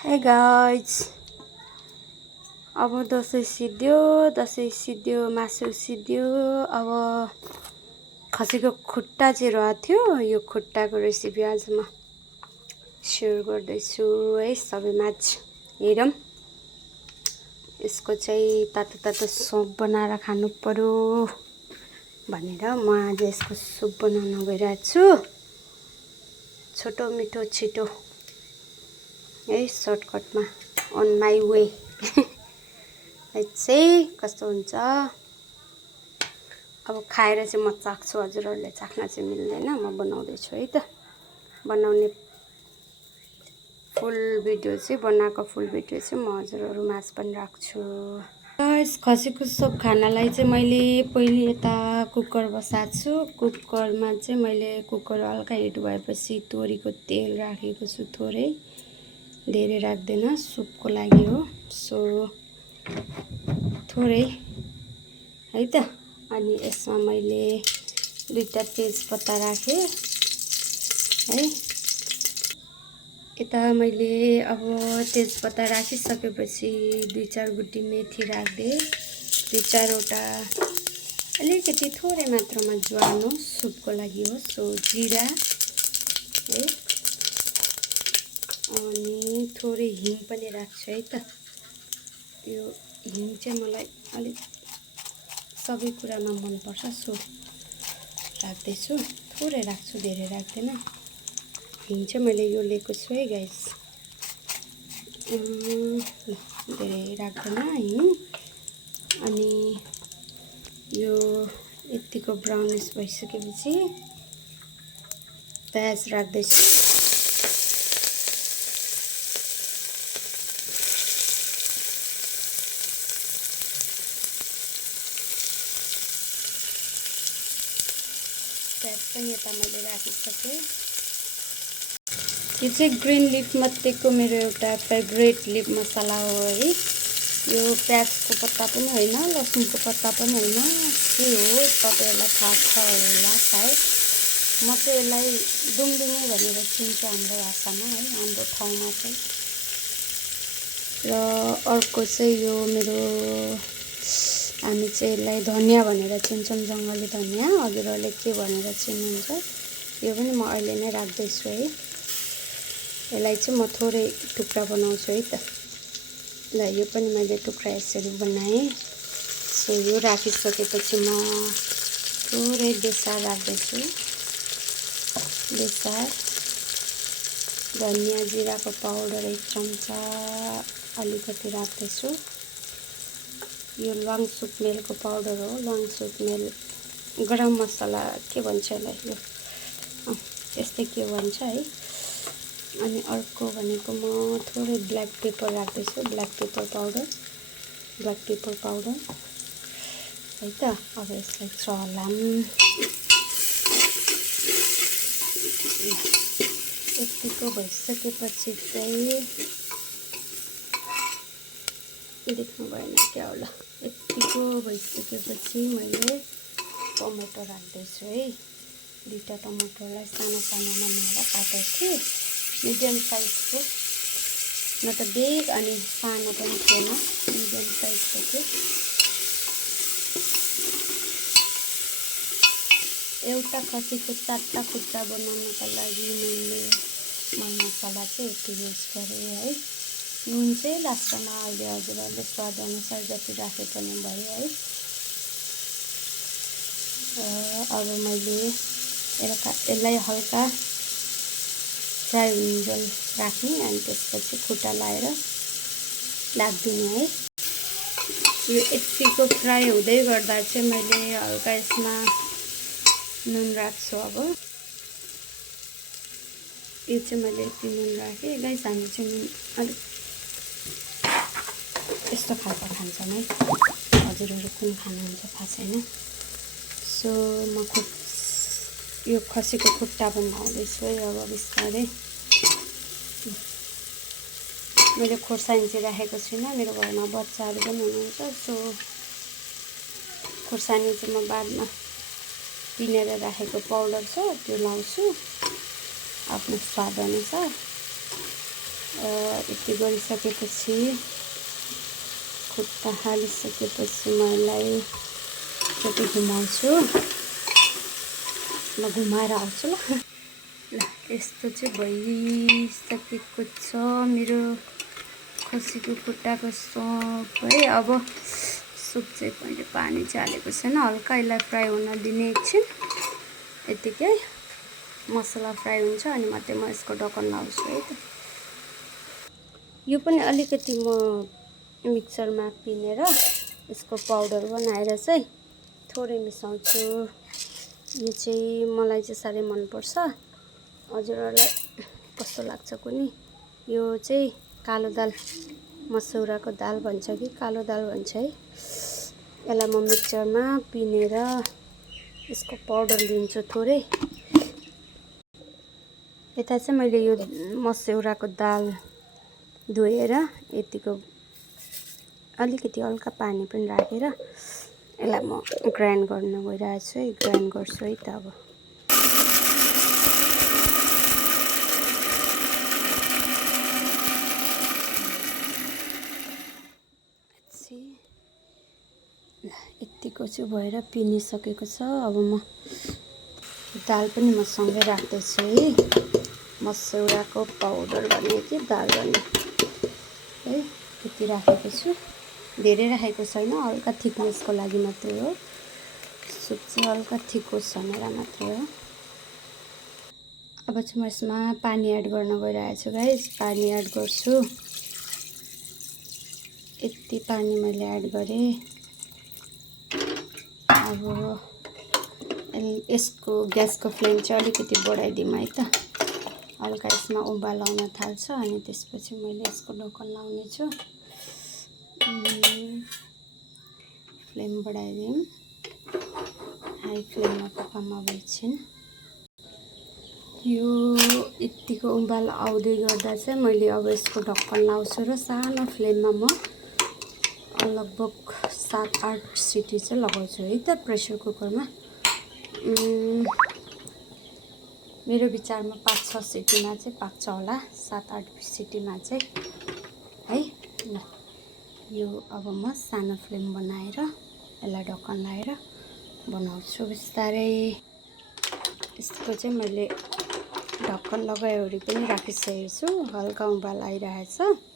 Hey guys, अब दसैँ सिद्धियो मासु सिद्धियो। अब खसीको खुट्टा चाहिँ रहेको थियो। यो खुट्टाको रेसिपी आज म सेयर गर्दैछु है सबैमाझ। हेरौँ यसको चाहिँ तातो तातो सुप बनाएर खानु पर्यो भनेर म आज यसको सुप बनाउन गइरहेको छु। छोटो मिठो छिटो है सर्टकटमा अन माई वे। चाहिँ कस्तो हुन्छ अब खाएर चाहिँ म चाख्छु, हजुरहरूले चाख्न चाहिँ मिल्दैन। म बनाउँदैछु है त। बनाउने फुल भिडियो चाहिँ बनाएको फुल भिडियो चाहिँ म हजुरहरू माझ पनि राख्छु। गाइस खसीको सुप खानालाई चाहिँ मैले पहिले यता कुकर बसाएको छु। कुकरमा चाहिँ मैले कुकर हल्का हिट भएपछि तोरीको तेल राखेको छु। थोरै, धेरै राख्दैन, सुपको लागि हो। सो थोरै है त। अनि यसमा मैले दुईटा तेजपत्ता राखेँ है। यता मैले अब तेजपत्ता राखिसकेपछि दुई चार गुटी मेथी राख्दिएँ। दुई चारवटा अलिकति थोरै मात्रामा ज्वानो सुपको लागि हो। सो जिरा है, अनि थोरै हिङ पनि राख्छु है त। यो हिङ चाहिँ मलाई अलिक सबै कुरामा मनपर्छ, सो राख्दैछु। थोरै राख्छु, धेरै राख्दैन। हिङ चाहिँ मैले यो लिएको छु है गाइस। धेरै राख्दैन हिङ। अनि यो यतिको ब्राउनिस भइसकेपछि प्याज राख्दैछु। प्याज पनि यता मैले राखिसकेँ। यो चाहिँ ग्रीन लिफ मध्येको मेरो एउटा फेभरेट लिफ मसला हो है। यो प्याजको पत्ता पनि होइन, लसुनको पत्ता पनि होइन, के हो तपाईँहरूलाई थाहा छ होला सायद। म चाहिँ यसलाई डुङडुङे भनेर चिन्छु हाम्रो भाषामा है, हाम्रो ठाउँमा चाहिँ। र अर्को चाहिँ यो मेरो, हामी चाहिँ यसलाई धनियाँ भनेर चिन्छौँ, जङ्गली धनियाँ। हजुरहरूले के भनेर चिन्नुहुन्छ यो पनि म अहिले नै राख्दैछु है। यसलाई चाहिँ म थोरै टुक्रा बनाउँछु है त। ल यो पनि मैले टुक्रा यसरी बनाएँ। सो यो राखिसकेपछि म थोरै बेसार राख्दैछु। बेसार, धनियाँ जिराको पाउडर 1 चम्चा अलिकति राख्दैछु। यो ल्वाङ सुकमेलको पाउडर हो। ल्वाङ सुकमेल गरम मसला के भन्छ यसलाई, यो त्यस्तै के भन्छ है। अनि अर्को भनेको म थोरै ब्ल्याक पेपर राख्दैछु। ब्ल्याक पेपर पाउडर है त। अब यसलाई चलाम। यतिको भइसकेपछि चाहिँ देख्नु भएन क्या होला। यतिको भइसकेपछि मैले टमाटर राख्दैछु है। दुईटा टमाटरलाई सानो सानोमा मैले काटेको थिएँ, मिडियम साइजको, न त बिग अनि सानो पनि थिएन, मिडियम साइजको थियो। एउटा खसीको 4टा खुट्टा बनाउनका लागि मैले मल मसला चाहिँ यति युज गरेँ है। नुन चाहिँ लास्टमा अहिले हजुरहरूले स्वादअनुसार जति राखे पनि भयो है। अब मैले यसलाई हल्का फ्राई हुन्जेल राख्ने, अनि त्यसपछि खुट्टा लाएर राखिदिने है। यो यतिको फ्राई हुँदै गर्दा चाहिँ मैले हल्का यसमा नुन राख्छु। अब यो चाहिँ मैले यति नुन राखेँ गाइस। हामी चाहिँ नुन अलिक यस्तो खालको खान्छौँ है। हजुरहरू कुन खानुहुन्छ थाहा छैन। सो म यो खसीको खुट्टा बनाउँदैछु है अब बिस्तारै। मैले खोर्सानी चाहिँ राखेको छुइनँ, मेरो घरमा बच्चाहरू पनि हुनुहुन्छ। सो खोर्सानी चाहिँ म बादमा पिनेर राखेको पाउडर छ त्यो लाउँछु आफ्नो स्वाद अनुसार। यति गरिसकेपछि खुट्टा हालिसकेपछि म यसलाई यति घुमाउँछु। म घुमाएर आउँछु ल। यस्तो चाहिँ भइसकेको छ मेरो खसीको खुट्टाको सुप है। अब सुप चाहिँ मैले पानी चाहिँ हालेको छैन, हल्का यसलाई फ्राई हुन दिने एकछिन। यतिकै मसला फ्राई हुन्छ अनि मात्रै म यसको ढक्कन लाउँछु है त। यो पनि अलिकति म मिक्सरमा पिनेर यसको पाउडर बनाएर चाहिँ थोरै मिसाउँछु। यो चाहिँ मलाई चाहिँ साह्रै मनपर्छ। हजुरहरूलाई कस्तो लाग्छ कुनि? यो चाहिँ कालो दाल, मसौराको दाल भन्छ कि कालो दाल भन्छ है। यसलाई म मिक्सरमा पिनेर यसको पाउडर लिन्छु थोरै। यता चाहिँ मैले यो मसौराको दाल धोएर यतिको अलिकति हल्का पानी पनि राखेर यसलाई म ग्राइन्ड गर्न गइरहेको छु है। ग्राइन्ड गर्छु है त। अब यतिको चाहिँ भएर पिनिसकेको छ। अब म दाल पनि म सँगै राख्दैछु है। मसौराको पाउडर भन्ने कि दाल भन्ने है, यति राखेको छु। धेरै राखेको छैन, हल्का थिकनेसको लागि मात्रै हो। सुप चाहिँ हल्का थिक होस् भनेर मात्रै हो। अब चाहिँ म यसमा पानी एड गर्न गइरहेको छु गाइस। पानी एड गर्छु। यति पानी मैले एड गरेँ। अब यसको ग्यासको फ्लेम चाहिँ अलिकति बढाइदिउँ है त। हल्का यसमा उबाल आउन थाल्छ अनि त्यसपछि मैले यसको ढक्कन लाउने छु। फ्लेम बढाइदिउँ। हाई फ्लेममा पकाउँ अब एकछिन। यो यतिको उबाल आउँदै गर्दा चाहिँ मैले अब यसको ढक्कन लाउँछु र सानो फ्लेममा म लगभग 7-8 सिटी चाहिँ लगाउँछु है त प्रेसर कुकरमा। मेरो विचारमा 5-6 सिटीमा चाहिँ पाक्छ होला, 7-8 सिटीमा चाहिँ है। ल यो अब म सानो फ्लेम बनाएर यसलाई ढक्कन लाएर बनाउँछु बिस्तारै। यसको चाहिँ मैले ढक्कन लगाइवरी पनि राखिसकेको छु। हल्का उबाल आइरहेछ।